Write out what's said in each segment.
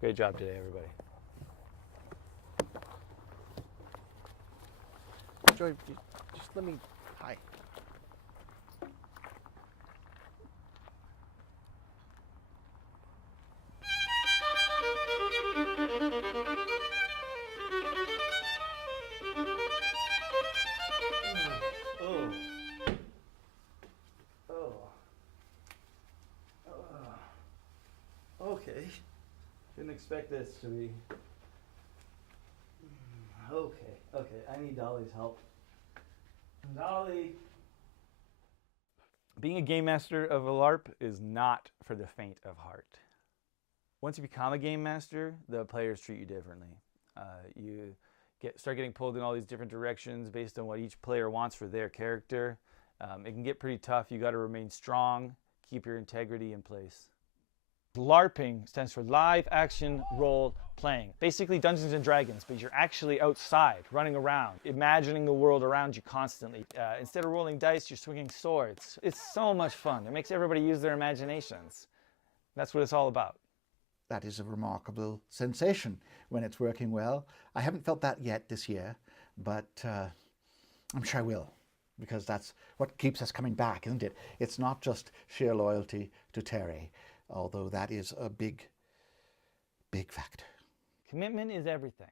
Great job today, everybody. Joy, just let me. Hi. Okay. Didn't expect this to be. Okay. I need Dolly's help. Dolly! Being a game master of a LARP is not for the faint of heart. Once you become a game master, the players treat you differently. You start getting pulled in all these different directions based on what each player wants for their character. It can get pretty tough. You got to remain strong, keep your integrity in place. LARPing stands for live action role playing. Basically Dungeons and Dragons, but you're actually outside, running around, imagining the world around you constantly. Instead of rolling dice, you're swinging swords. It's so much fun. It makes everybody use their imaginations. That's what it's all about. That is a remarkable sensation when it's working well. I haven't felt that yet this year, but I'm sure I will, because that's what keeps us coming back, isn't it? It's not just sheer loyalty to Terry, although that is a big, big factor. Commitment is everything.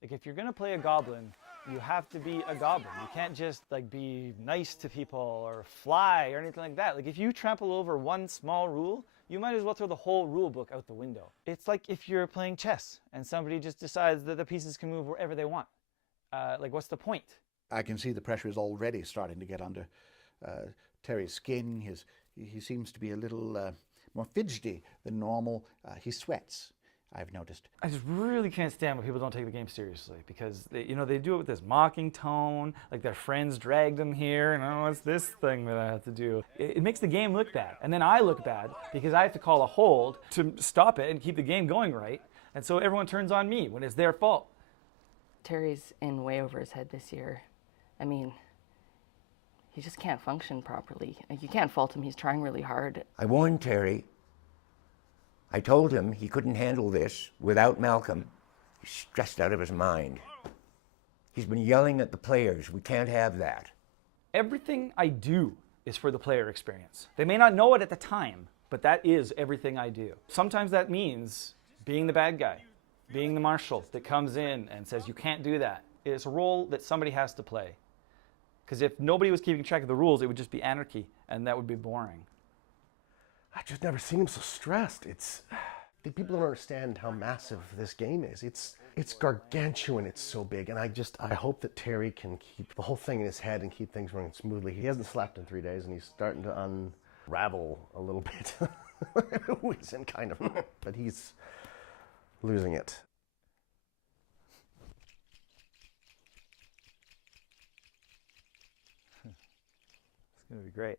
Like, if you're gonna play a goblin, you have to be a goblin. You can't just like be nice to people or fly or anything like that. Like, if you trample over one small rule, you might as well throw the whole rule book out the window. It's like if you're playing chess and somebody just decides that the pieces can move wherever they want. Like, what's the point? I can see the pressure is already starting to get under Terry's skin. He seems to be a little more fidgety than normal. He sweats, I've noticed. I just really can't stand when people don't take the game seriously, because they do it with this mocking tone, like their friends dragged them here, and oh, what's this thing that I have to do? It makes the game look bad, and then I look bad because I have to call a hold to stop it and keep the game going right, and so everyone turns on me when it's their fault. Terry's in way over his head this year. I mean, he just can't function properly. You can't fault him, he's trying really hard. I warned Terry. I told him he couldn't handle this without Malcolm. He's stressed out of his mind. He's been yelling at the players. We can't have that. Everything I do is for the player experience. They may not know it at the time, but that is everything I do. Sometimes that means being the bad guy, being the marshal that comes in and says, you can't do that. It's a role that somebody has to play. Because if nobody was keeping track of the rules, it would just be anarchy, and that would be boring. I just never seen him so stressed. People don't understand how massive this game is. It's gargantuan, it's so big, and I hope that Terry can keep the whole thing in his head and keep things running smoothly. He hasn't slept in 3 days, and he's starting to unravel a little bit. He's in kind of, but he's losing it. It's gonna be great.